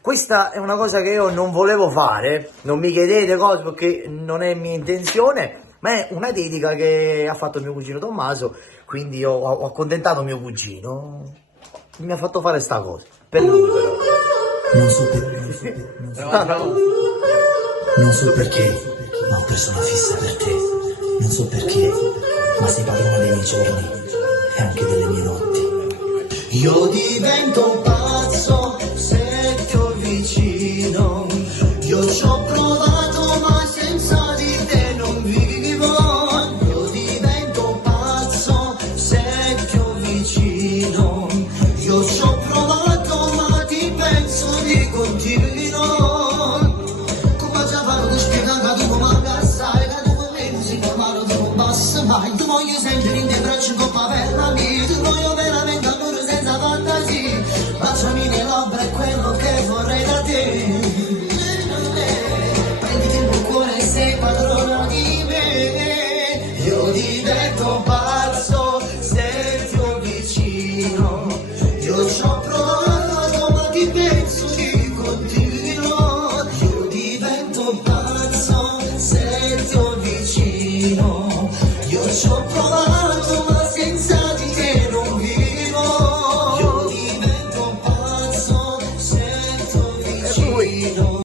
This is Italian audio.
Questa è una cosa che io non volevo fare, non mi chiedete cose perché non è mia intenzione, ma è una dedica che ha fatto mio cugino Tommaso, quindi ho accontentato mio cugino, mi ha fatto fare sta cosa, per lui però. Non so perché, non so perché, ma ho preso una fissa per te. Non so perché, ma sei padrona dei miei giorni e anche delle mie notti. Io divento un pazzo se ti ho vicino. Io ci ho provato ma senza di te non vivo. Io divento un pazzo se ti ho vicino. Io ci ho provato ma ti penso di continuo. Come già parlo di spiegare che tu manca assai, che tu mi musica ma non ti basta mai. Tu voglio sentire in te braccio con papella mia. Tu voglio veramente amore senza fantasia. Baciami le labbra è quello che vorrei da te.